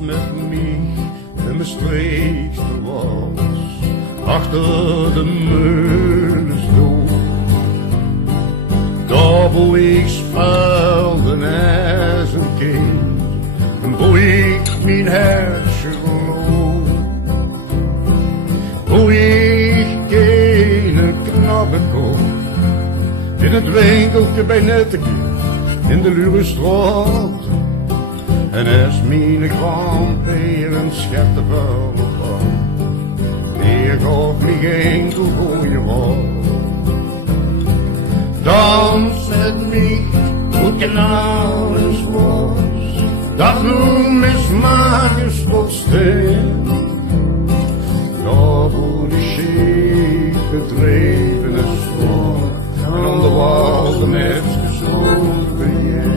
met mij in Maastricht was, achter de meulenstoel. Daar wo ik speelde als een kind, en wo ik mijn hertje geloof. Wo ik geen knappen kocht, in het winkeltje bij Netteke, in de Luwe straat. En als mijn grandpeer een schette vuil kwam, die gaf me geen goeie woord. Dans met mij, hoe kanaal is los, dat noem is magisch tot stil. Daar wo de scheep gedreven is voor, en om de wal de mens gesloten is.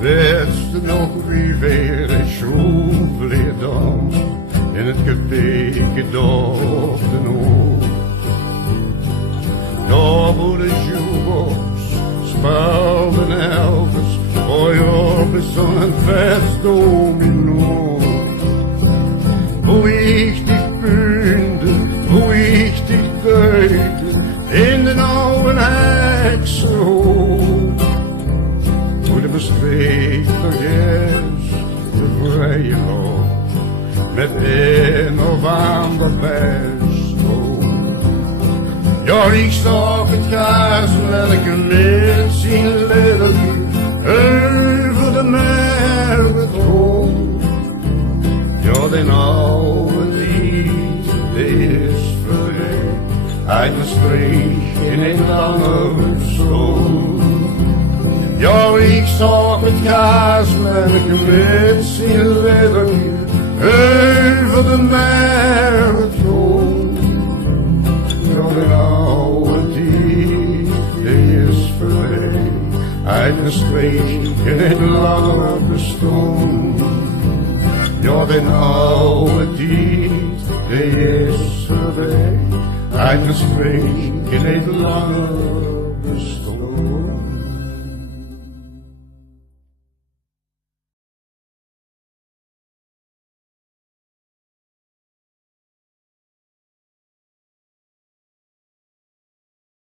Weet je nog wie weer een schroef leert dansen in het geteken door de nood? Daar wo de jukebox speelde Elvis, gooi op is zo'n fest domino. Hoe ik dich bunde, hoe ik dich deute, in de oude heksenhoofd. De Maastrichter is de vrije loop, met een of ander bijstroom. Ja, ik zag het gaas met een met zien liddeltje, over de merk rond. Ja, den oude lied, die is vergeten, uit Maastricht in een lange stroom. Ja, ik zag het gaas met een gemets in liddeltje, over de marathon. Ja, de oude die is verleden, uit een streek in het lange bestond. Ja, de oude die is verleden, uit een streek in het lange bestond.